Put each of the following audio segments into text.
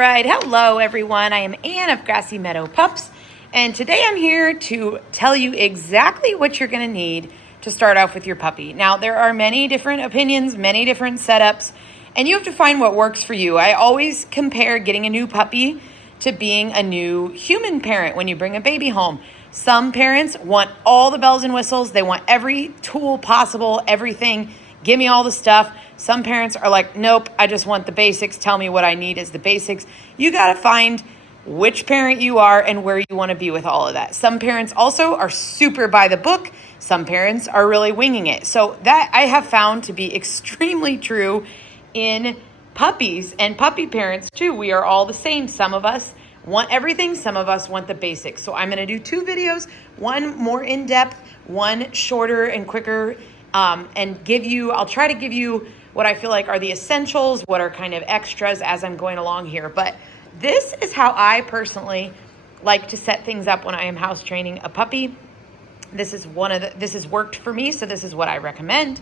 right, hello everyone. I am Ann of Grassymeadowpups, and today I'm here to tell you exactly what you're going to need to start off with your puppy. Now, there are many different opinions, many different setups, and you have to find what works for you. I always compare getting a new puppy to being a new human parent when you bring a baby home. Some parents want all the bells and whistles. They want every tool possible, everything. Give me all the stuff. Some parents are like, nope, I just want the basics. Tell me what I need is the basics. You got to find which parent you are and where you want to be with all of that. Some parents also are super by the book. Some parents are really winging it. So that I have found to be extremely true in puppies and puppy parents too. We are all the same. Some of us want everything. Some of us want the basics. So I'm going to do two videos, one more in depth, one shorter and quicker, and I'll try to give you what I feel like are the essentials, what are kind of extras as I'm going along here. But this is how I personally like to set things up when I am house training a puppy. This has worked for me, so this is what I recommend.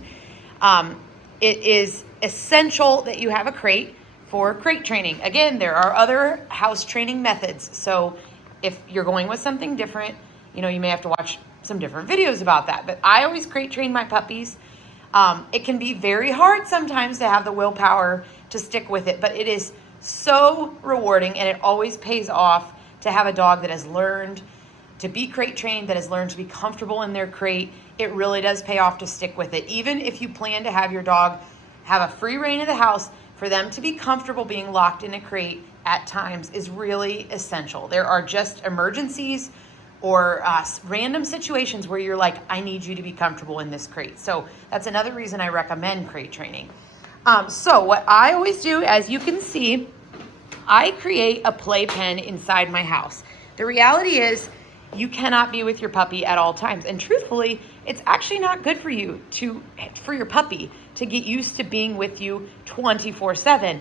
It is essential that you have a crate for crate training. Again, there are other house training methods. So if you're going with something different, you may have to watch some different videos about that. But I always crate train my puppies. It can be very hard sometimes to have the willpower to stick with it, but it is so rewarding, and it always pays off to have a dog that has learned to be crate trained, that has learned to be comfortable in their crate. It really does pay off to stick with it. Even if you plan to have your dog have a free reign of the house, for them to be comfortable being locked in a crate at times is really essential. There are just emergencies or random situations where you're like, I need you to be comfortable in this crate. So that's another reason I recommend crate training. So what I always do, as you can see, I create a playpen inside my house. The reality is you cannot be with your puppy at all times. And truthfully, it's actually not good for your puppy to get used to being with you 24/7.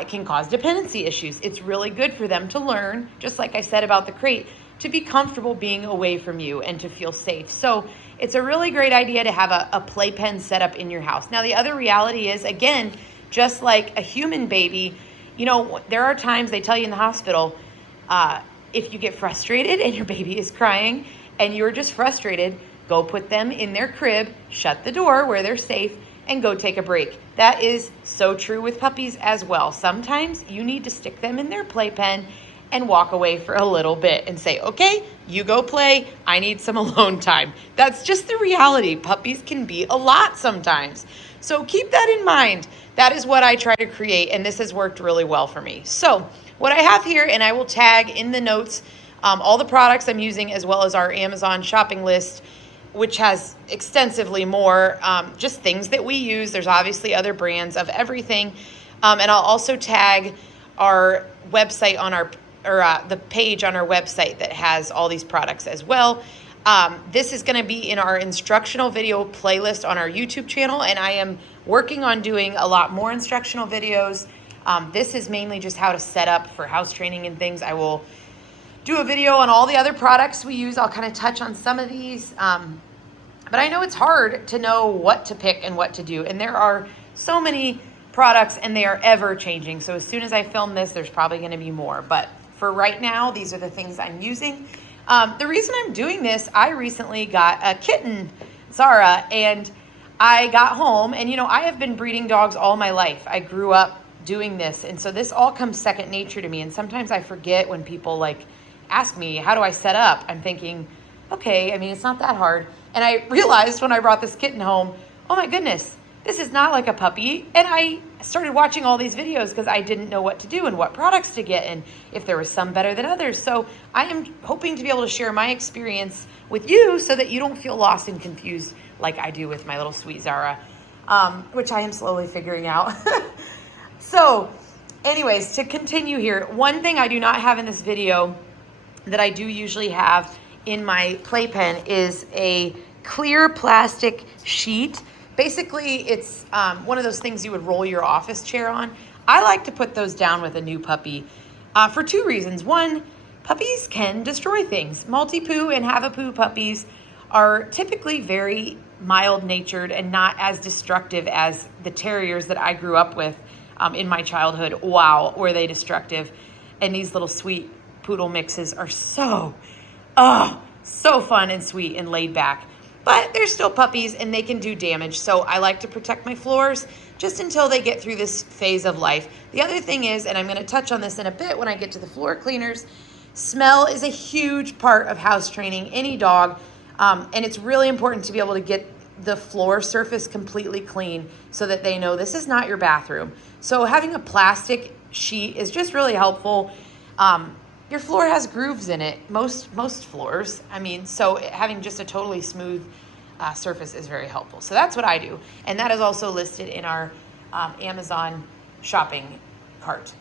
It can cause dependency issues. It's really good for them to learn, just like I said about the crate, to be comfortable being away from you and to feel safe. So it's a really great idea to have a playpen set up in your house. Now, the other reality is, again, just like a human baby, there are times they tell you in the hospital, if you get frustrated and your baby is crying and you're just frustrated, go put them in their crib, shut the door where they're safe, and go take a break. That is so true with puppies as well. Sometimes you need to stick them in their playpen and walk away for a little bit and say, okay, you go play. I need some alone time. That's just the reality. Puppies can be a lot sometimes. So keep that in mind. That is what I try to create, and this has worked really well for me. So what I have here, and I will tag in the notes all the products I'm using, as well as our Amazon shopping list, which has extensively more just things that we use. There's obviously other brands of everything. And I'll also tag our website on the page on our website that has all these products as well. This is going to be in our instructional video playlist on our YouTube channel, and I am working on doing a lot more instructional videos. This is mainly just how to set up for house training and things. I will do a video on all the other products we use. I'll kind of touch on some of these, but I know it's hard to know what to pick and what to do, and there are so many products and they are ever changing. So as soon as I film this, there's probably going to be more, but for right now, these are the things I'm using. The reason I'm doing this, I recently got a kitten, Zara, and I got home, and I have been breeding dogs all my life. I grew up doing this, and so this all comes second nature to me, and sometimes I forget when people ask me, how do I set up? I'm thinking, okay, it's not that hard. And I realized when I brought this kitten home, oh my goodness, this is not like a puppy. And I started watching all these videos because I didn't know what to do and what products to get and if there was some better than others. So I am hoping to be able to share my experience with you so that you don't feel lost and confused like I do with my little sweet Zara, which I am slowly figuring out. So anyways, to continue here, one thing I do not have in this video that I do usually have in my playpen is a clear plastic sheet. Basically, it's one of those things you would roll your office chair on. I like to put those down with a new puppy for two reasons. One, puppies can destroy things. Maltipoo and Havapoo puppies are typically very mild-natured and not as destructive as the terriers that I grew up with. in my childhood. Wow, were they destructive. And these little sweet poodle mixes are so fun and sweet and laid back. But they're still puppies and they can do damage. So I like to protect my floors just until they get through this phase of life. The other thing is, and I'm going to touch on this in a bit when I get to the floor cleaners, smell is a huge part of house training any dog. And it's really important to be able to get the floor surface completely clean so that they know this is not your bathroom. So having a plastic sheet is just really helpful. Your floor has grooves in it, most floors. I mean, so having just a totally smooth surface is very helpful. So that's what I do. And that is also listed in our Amazon shopping cart.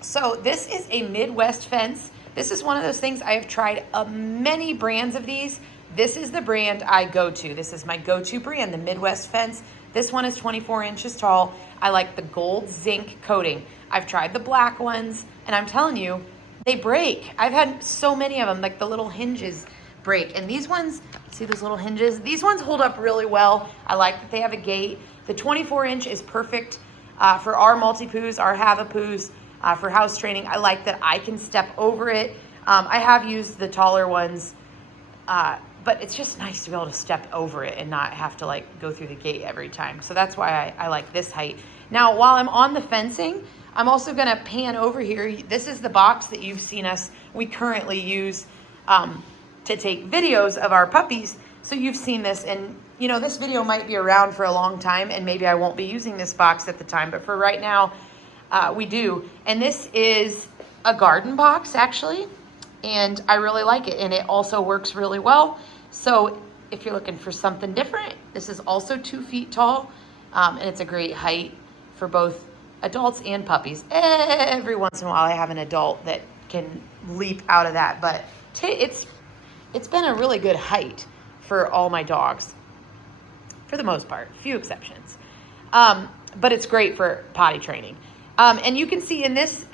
So this is a Midwest fence. This is one of those things I have tried many brands of these. This is the brand I go to. This is my go-to brand, the Midwest fence. This one is 24 inches tall. I like the gold zinc coating. I've tried the black ones, and I'm telling you, they break. I've had so many of them, like the little hinges break. And these ones, see those little hinges? These ones hold up really well. I like that they have a gate. The 24 inch is perfect for our maltipoos, our havapoos, for house training. I like that I can step over it. I have used the taller ones, but it's just nice to be able to step over it and not have to like go through the gate every time. So that's why I like this height. Now, while I'm on the fencing, I'm also gonna pan over here. This is the box that you've seen we currently use to take videos of our puppies. So you've seen this, and you know, this video might be around for a long time and maybe I won't be using this box at the time, but for right now, we do. And this is a garden box actually, and I really like it, and it also works really well. So if you're looking for something different, this is also 2 feet tall, and it's a great height for both adults and puppies. Every once in a while I have an adult that can leap out of that, but it's been a really good height for all my dogs, for the most part, few exceptions. But it's great for potty training. And you can see in this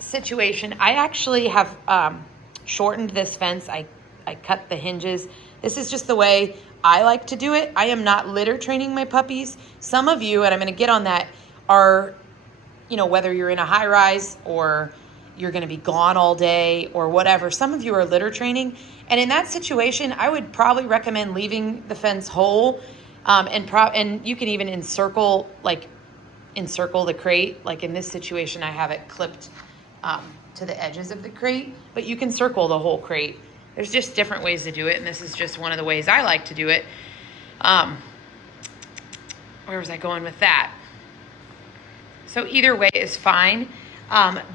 situation, I actually have shortened this fence. I cut the hinges. This is just the way I like to do it. I am not litter training my puppies. Some of you, and I'm going to get on that, are, you know, whether you're in a high rise or you're going to be gone all day or whatever, some of you are litter training. And in that situation, I would probably recommend leaving the fence whole, and you can even encircle the crate. Like in this situation, I have it clipped to the edges of the crate, but you can circle the whole crate. There's just different ways to do it, and this is just one of the ways I like to do it. Where was I going with that? So either way is fine,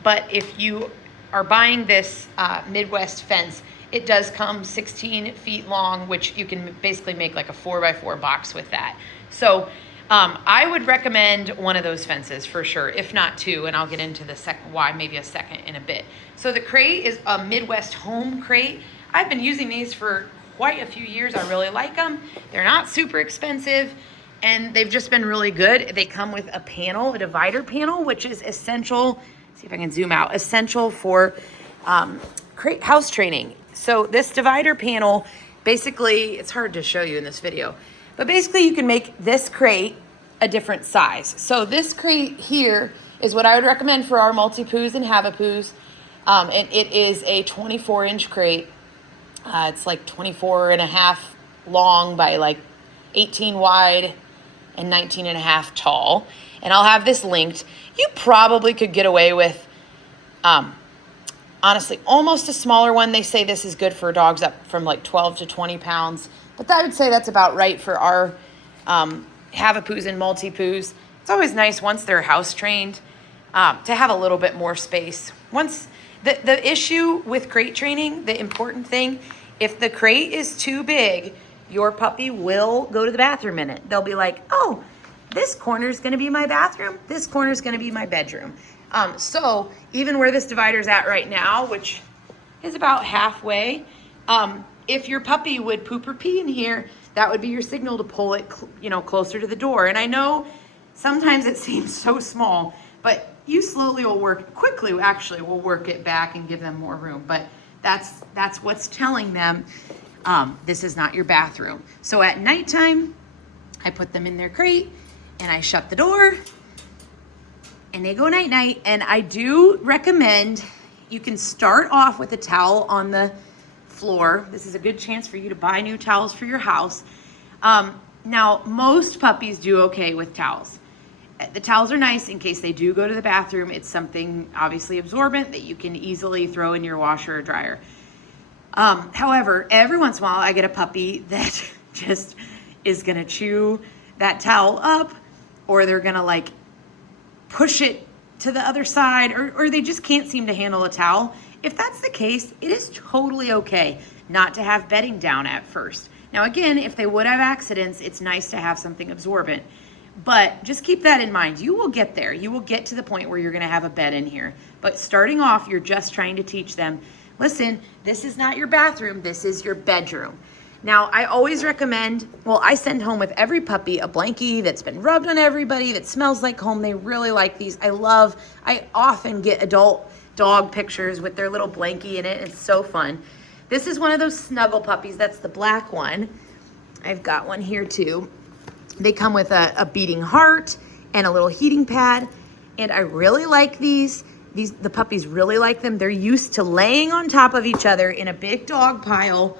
but if you are buying this Midwest fence, it does come 16 feet long, which you can basically make like a 4x4 box with that. So I would recommend one of those fences for sure, if not two, and I'll get into the why maybe a second in a bit. So the crate is a Midwest home crate. I've been using these for quite a few years. I really like them. They're not super expensive, and they've just been really good. They come with a panel, a divider panel, which is essential. See if I can zoom out. Essential for crate house training. So this divider panel, basically, it's hard to show you in this video, but basically you can make this crate a different size. So this crate here is what I would recommend for our maltipoos and havapoos, and it is a 24-inch crate. It's like 24 and a half long by like 18 wide and 19 and a half tall. And I'll have this linked. You probably could get away with, honestly, almost a smaller one. They say this is good for dogs up from like 12 to 20 pounds. But I would say that's about right for our havapoos and maltipoos. It's always nice once they're house trained to have a little bit more space. Once the issue with crate training, the important thing, if the crate is too big, your puppy will go to the bathroom in it. They'll be like, oh, this corner is going to be my bathroom. This corner is going to be my bedroom. So even where this divider is at right now, which is about halfway, if your puppy would poop or pee in here, that would be your signal to pull it, closer to the door. And I know sometimes it seems so small, but you slowly will work it back and give them more room. But that's what's telling them this is not your bathroom. So at nighttime, I put them in their crate and I shut the door and they go night-night. And I do recommend you can start off with a towel on the floor. This is a good chance for you to buy new towels for your house. Now, most puppies do okay with towels. The towels are nice in case they do go to the bathroom. It's something obviously absorbent that you can easily throw in your washer or dryer. However, every once in a while I get a puppy that just is gonna chew that towel up, or they're gonna like push it to the other side, or they just can't seem to handle a towel. If that's the case, it is totally okay not to have bedding down at first. Now again, if they would have accidents, it's nice to have something absorbent. But just keep that in mind. You will get there. You will get to the point where you're gonna have a bed in here. But starting off, you're just trying to teach them, listen, this is not your bathroom, this is your bedroom. Now, I always recommend, well, I send home with every puppy a blankie that's been rubbed on everybody, that smells like home. They really like these. I often get adult dog pictures with their little blankie in it. It's so fun. This is one of those snuggle puppies. That's the black one. I've got one here too. They come with a beating heart and a little heating pad. And I really like these. The puppies really like them. They're used to laying on top of each other in a big dog pile,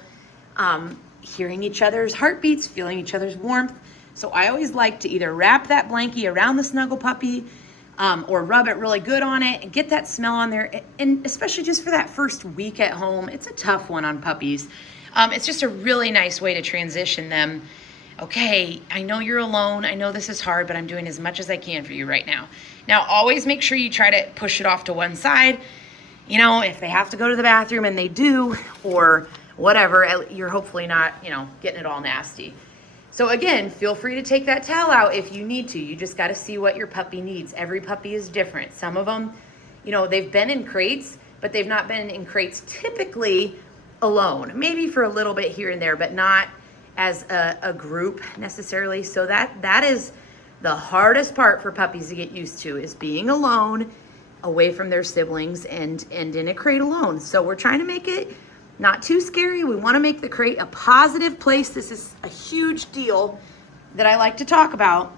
hearing each other's heartbeats, feeling each other's warmth. So I always like to either wrap that blankie around the snuggle puppy, or rub it really good on it and get that smell on there. And especially just for that first week at home, it's a tough one on puppies. It's just a really nice way to transition them. Okay, I know you're alone. I know this is hard, but I'm doing as much as I can for you right now. Now, always make sure you try to push it off to one side. You know, if they have to go to the bathroom, and they do, or whatever, you're hopefully not, getting it all nasty. So again, feel free to take that towel out if you need to. You just got to see what your puppy needs. Every puppy is different. Some of them, they've been in crates, but they've not been in crates typically alone. Maybe for a little bit here and there, but not as a group necessarily. So that is the hardest part for puppies to get used to, is being alone, away from their siblings, and in a crate alone. So we're trying to make it not too scary. We want to make the crate a positive place. This is a huge deal that I like to talk about.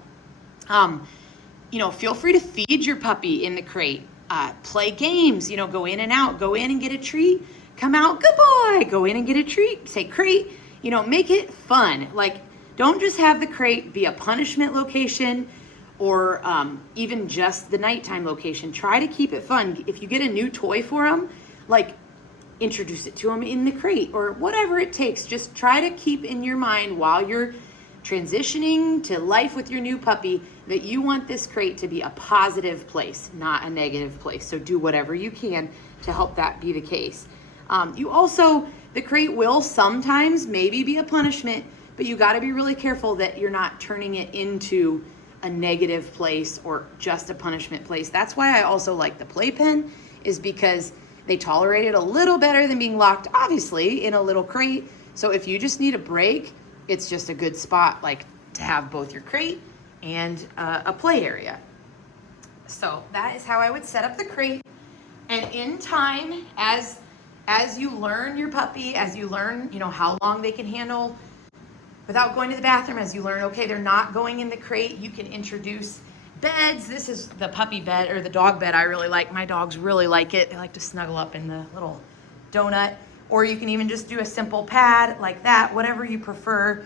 Feel free to feed your puppy in the crate. Play games, go in and out. Go in and get a treat. Come out, good boy. Go in and get a treat. Say crate. Make it fun. Like, don't just have the crate be a punishment location, or even just the nighttime location. Try to keep it fun. If you get a new toy for them, like, introduce it to them in the crate, or whatever it takes. Just try to keep in your mind while you're transitioning to life with your new puppy that you want this crate to be a positive place, not a negative place. So do whatever you can to help that be the case. The crate will sometimes maybe be a punishment, but you got to be really careful that you're not turning it into a negative place or just a punishment place. That's why I also like the playpen, is because they tolerate it a little better than being locked, obviously, in a little crate. So if you just need a break, it's just a good spot, like, to have both your crate and a play area. So that is how I would set up the crate. And in time, as you learn your puppy, as you learn, how long they can handle without going to the bathroom, as you learn, okay, they're not going in the crate, you can introduce beds. This is the puppy bed, or the dog bed I really like. My dogs really like it. They like to snuggle up in the little donut. Or you can even just do a simple pad like that, whatever you prefer.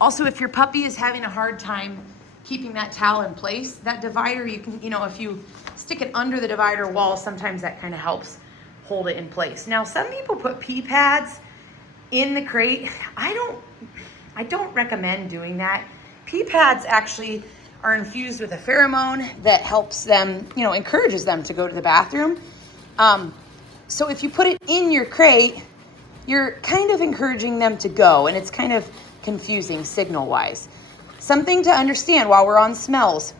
Also, if your puppy is having a hard time keeping that towel in place, that divider, you can, if you stick it under the divider wall, sometimes that kind of helps hold it in place. Now, some people put pee pads in the crate. I don't recommend doing that. Pee pads actually are infused with a pheromone that helps them, encourages them to go to the bathroom. So if you put it in your crate, you're kind of encouraging them to go, and it's kind of confusing signal-wise. Something to understand while we're on smells,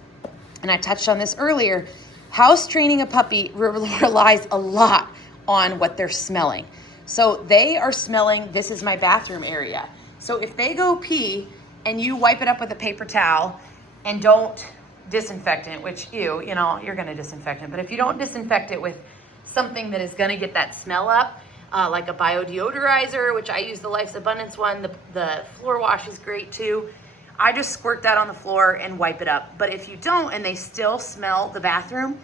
and I touched on this earlier, house training a puppy relies a lot on what they're smelling. So they are smelling, this is my bathroom area. So if they go pee and you wipe it up with a paper towel and don't disinfect it, which you're gonna disinfect it, but if you don't disinfect it with something that is gonna get that smell up, like a biodeodorizer, which I use the Life's Abundance one, the floor wash is great too. I just squirt that on the floor and wipe it up. But if you don't and they still smell the bathroom,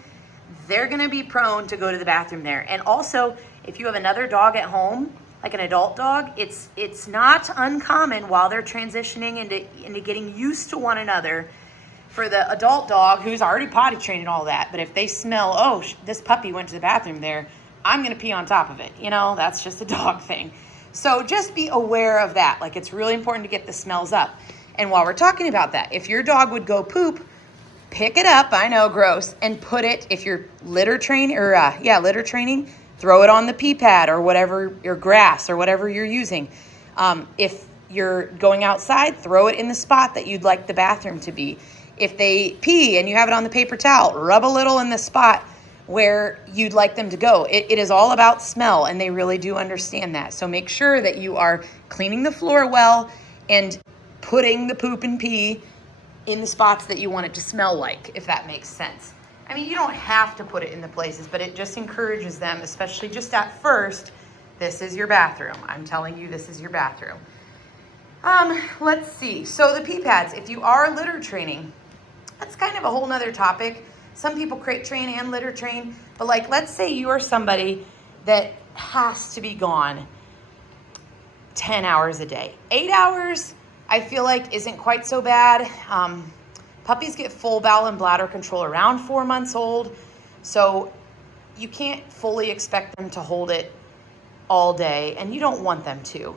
they're gonna be prone to go to the bathroom there. And also, if you have another dog at home, like an adult dog, it's not uncommon while they're transitioning into getting used to one another for the adult dog who's already potty trained and all that. But if they smell, oh, this puppy went to the bathroom there, I'm gonna pee on top of it. You know, that's just a dog thing. So just be aware of that. Like, it's really important to get the smells up. And while we're talking about that, if your dog would go poop, pick it up, I know, gross, and put it, if you're litter training, throw it on the pee pad or whatever, your grass or whatever you're using. If you're going outside, throw it in the spot that you'd like the bathroom to be. If they pee and you have it on the paper towel, rub a little in the spot where you'd like them to go. It is all about smell, and they really do understand that. So make sure that you are cleaning the floor well and putting the poop and pee in the spots that you want it to smell like, if that makes sense. I mean, you don't have to put it in the places, but it just encourages them, especially just at first, this is your bathroom. I'm telling you, this is your bathroom. Let's see. So the pee pads, if you are litter training, that's kind of a whole nother topic. Some people crate train and litter train, but like, let's say you are somebody that has to be gone 10 hours a day. 8 hours, I feel like isn't quite so bad. Puppies get full bowel and bladder control around 4 months old, so you can't fully expect them to hold it all day, and you don't want them to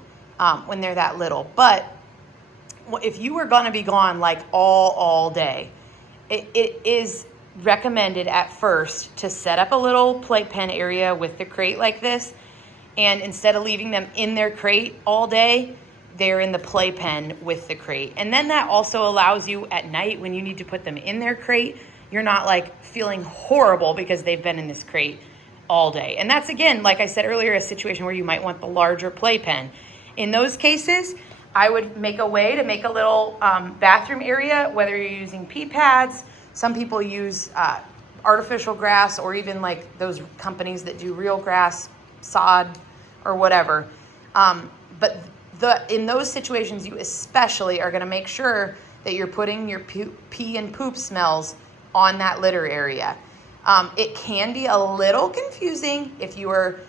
when they're that little. But if you were gonna be gone like all day, it is recommended at first to set up a little playpen area with the crate like this, and instead of leaving them in their crate all day, they're in the playpen with the crate. And then that also allows you at night, when you need to put them in their crate, you're not like feeling horrible because they've been in this crate all day. And that's, again, like I said earlier, a situation where you might want the larger playpen. In those cases, I would make a way to make a little bathroom area, whether you're using pee pads. Some people use artificial grass, or even like those companies that do real grass, sod or whatever. But in those situations, you especially are going to make sure that you're putting your pee and poop smells on that litter area. It can be a little confusing if you are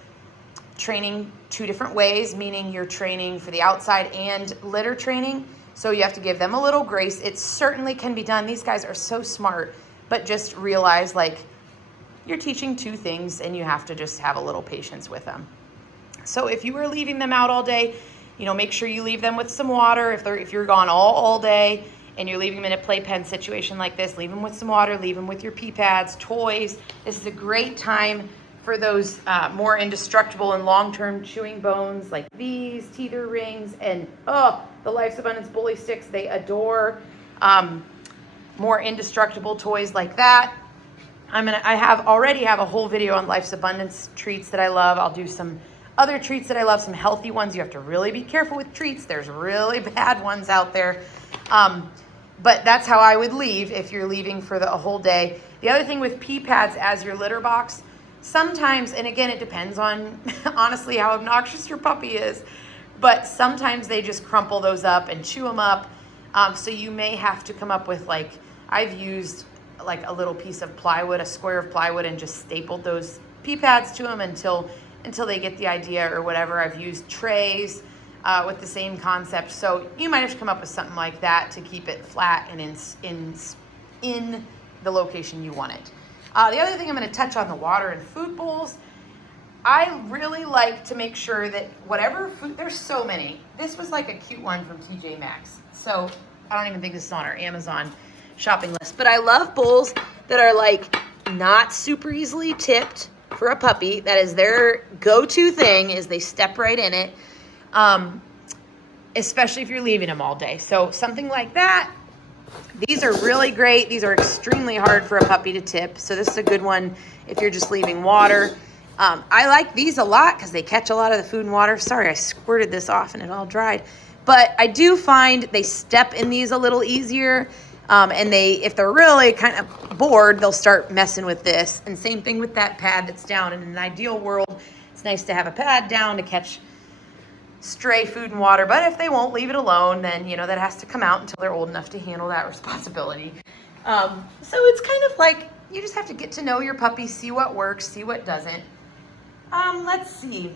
training two different ways, meaning you're training for the outside and litter training. So you have to give them a little grace. It certainly can be done. These guys are so smart, but just realize, like, you're teaching two things and you have to just have a little patience with them. So if you are leaving them out all day, you know, make sure you leave them with some water. If you're gone all day and you're leaving them in a playpen situation like this, leave them with some water, leave them with your pee pads, toys. This is a great time for those more indestructible and long-term chewing bones like these, teether rings, and the Life's Abundance bully sticks. They adore more indestructible toys like that. I already have a whole video on Life's Abundance treats that I love. I'll do some other treats that I love, some healthy ones. You have to really be careful with treats. There's really bad ones out there. But that's how I would leave if you're leaving for a whole day. The other thing with pee pads as your litter box, sometimes, and again, it depends on honestly how obnoxious your puppy is, but sometimes they just crumple those up and chew them up. So you may have to come up with, like, I've used like a little piece of plywood, a square of plywood, and just stapled those pee pads to them until they get the idea or whatever. I've used trays with the same concept. So you might have to come up with something like that to keep it flat and in the location you want it. The other thing I'm going to touch on, the water and food bowls. I really like to make sure that whatever food, there's so many. This was like a cute one from TJ Maxx. So I don't even think this is on our Amazon shopping list, but I love bowls that are like not super easily tipped for a puppy. That is their go-to thing, is they step right in it, especially if you're leaving them all day. So something like that. These are really great. These are extremely hard for a puppy to tip. So this is a good one if you're just leaving water. I like these a lot because they catch a lot of the food and water. Sorry, I squirted this off and it all dried. But I do find they step in these a little easier. And if they're really kind of bored, they'll start messing with this. And same thing with that pad that's down. In an ideal world, it's nice to have a pad down to catch stray food and water, but if they won't leave it alone, then, you know, that has to come out until they're old enough to handle that responsibility. So it's kind of like, you just have to get to know your puppy, see what works, see what doesn't. Let's see.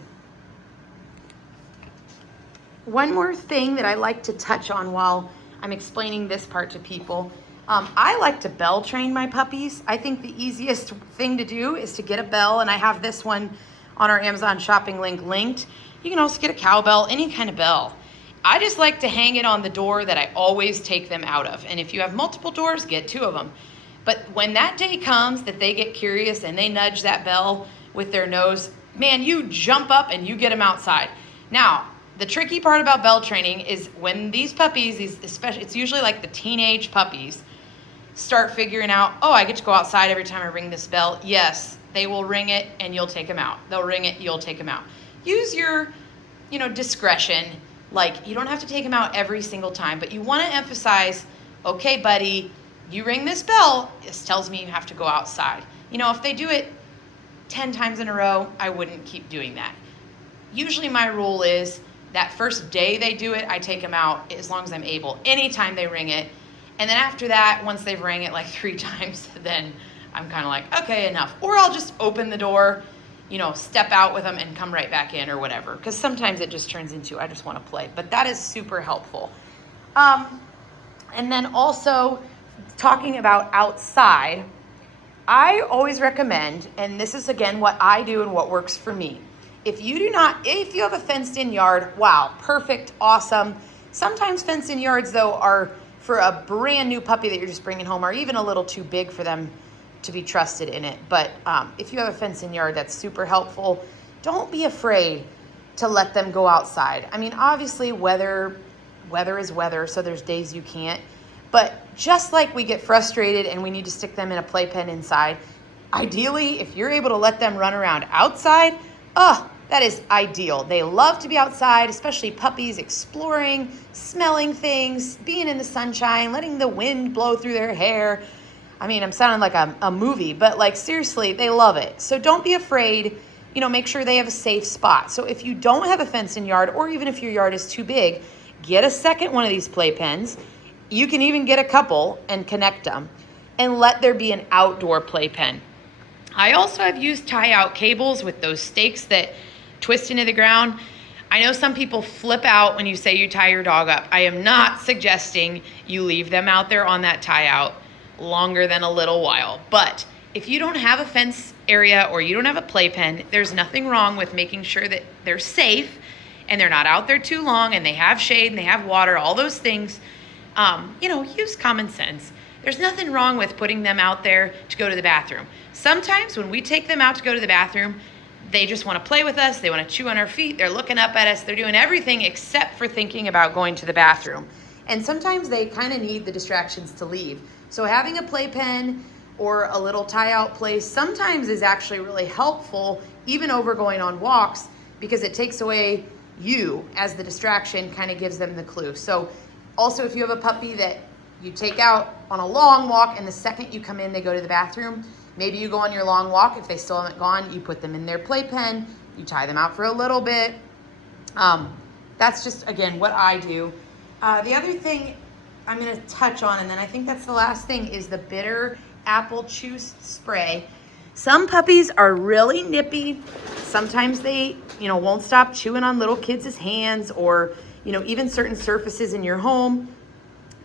One more thing that I like to touch on while I'm explaining this part to people. I like to bell train my puppies. I think the easiest thing to do is to get a bell, and I have this one on our Amazon shopping link linked. You can also get a cowbell, any kind of bell. I just like to hang it on the door that I always take them out of. And if you have multiple doors, get 2 of them. But when that day comes that they get curious and they nudge that bell with their nose, man, you jump up and you get them outside. Now, the tricky part about bell training is when these puppies, especially, it's usually like the teenage puppies, start figuring out, oh, I get to go outside every time I ring this bell. Yes, they will ring it and you'll take them out. They'll ring it, you'll take them out. Use your, discretion. Like, you don't have to take them out every single time, but you want to emphasize, okay, buddy, you ring this bell, this tells me you have to go outside. If they do it 10 times in a row, I wouldn't keep doing that. Usually my rule is that first day they do it, I take them out as long as I'm able, anytime they ring it. And then after that, once they've rang it like 3 times, then I'm kind of like, okay, enough. Or I'll just open the door, step out with them and come right back in or whatever. Because sometimes it just turns into, I just want to play. But that is super helpful. And then also talking about outside, I always recommend, and this is again what I do and what works for me. If you have a fenced in yard, wow, perfect, awesome. Sometimes fenced in yards though are for a brand new puppy that you're just bringing home, are even a little too big for them to be trusted in it. But if you have a fenced in yard, that's super helpful. Don't be afraid to let them go outside. I mean, obviously weather is weather, so there's days you can't. But just like we get frustrated and we need to stick them in a playpen inside, ideally, if you're able to let them run around outside, that is ideal. They love to be outside, especially puppies, exploring, smelling things, being in the sunshine, letting the wind blow through their hair. I mean, I'm sounding like a movie, but like seriously, they love it. So don't be afraid, make sure they have a safe spot. So if you don't have a fenced-in yard, or even if your yard is too big, get a second one of these playpens. You can even get a couple and connect them and let there be an outdoor playpen. I also have used tie-out cables with those stakes that twist into the ground. I know some people flip out when you say you tie your dog up. I am not suggesting you leave them out there on that tie-out longer than a little while. But if you don't have a fence area or you don't have a playpen, there's nothing wrong with making sure that they're safe and they're not out there too long and they have shade and they have water, all those things. Use common sense. There's nothing wrong with putting them out there to go to the bathroom. Sometimes when we take them out to go to the bathroom, they just want to play with us. They want to chew on our feet. They're looking up at us. They're doing everything except for thinking about going to the bathroom. And sometimes they kind of need the distractions to leave. So having a playpen or a little tie-out place sometimes is actually really helpful, even over going on walks, because it takes away you as the distraction, kind of gives them the clue. So also, if you have a puppy that you take out on a long walk and the second you come in, they go to the bathroom, maybe you go on your long walk. If they still haven't gone, you put them in their playpen, you tie them out for a little bit. That's just, again, what I do. The other thing I'm going to touch on, and then I think that's the last thing, is the bitter apple juice spray. Some puppies are really nippy. Sometimes they, won't stop chewing on little kids' hands or, even certain surfaces in your home.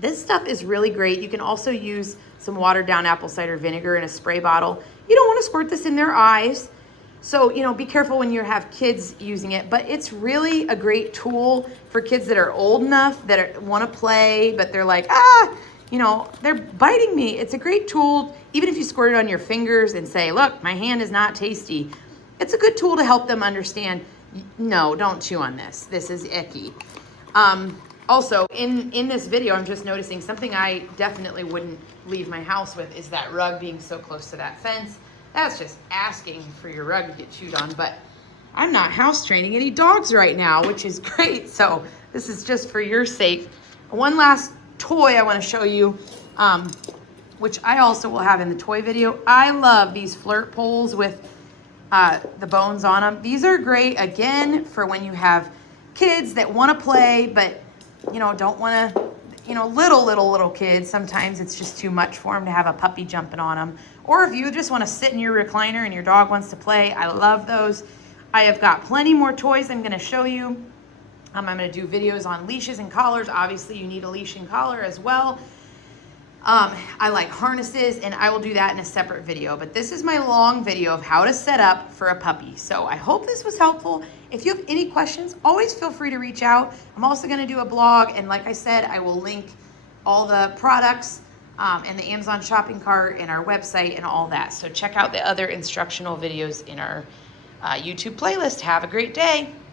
This stuff is really great. You can also use some watered down apple cider vinegar in a spray bottle. You don't want to squirt this in their eyes. So, be careful when you have kids using it, but it's really a great tool for kids that are old enough, that want to play, but they're like, they're biting me. It's a great tool. Even if you squirt it on your fingers and say, look, my hand is not tasty. It's a good tool to help them understand, no, don't chew on this. This is icky. Also, in this video, I'm just noticing something I definitely wouldn't leave my house with is that rug being so close to that fence. That's just asking for your rug to get chewed on, but I'm not house training any dogs right now, which is great. So this is just for your sake. One last toy I want to show you, which I also will have in the toy video. I love these flirt poles with the bones on them. These are great, again, for when you have kids that want to play, but, you know, don't want to, you know, little kids, sometimes it's just too much for them to have a puppy jumping on them. Or if you just want to sit in your recliner and your dog wants to play, I love those. I have got plenty more toys I'm going to show you. I'm going to do videos on leashes and collars. Obviously, you need a leash and collar as well. I like harnesses, and I will do that in a separate video. But this is my long video of how to set up for a puppy. So I hope this was helpful. If you have any questions, always feel free to reach out. I'm also going to do a blog, and like I said, I will link all the products and the Amazon shopping cart and our website and all that. So check out the other instructional videos in our YouTube playlist. Have a great day.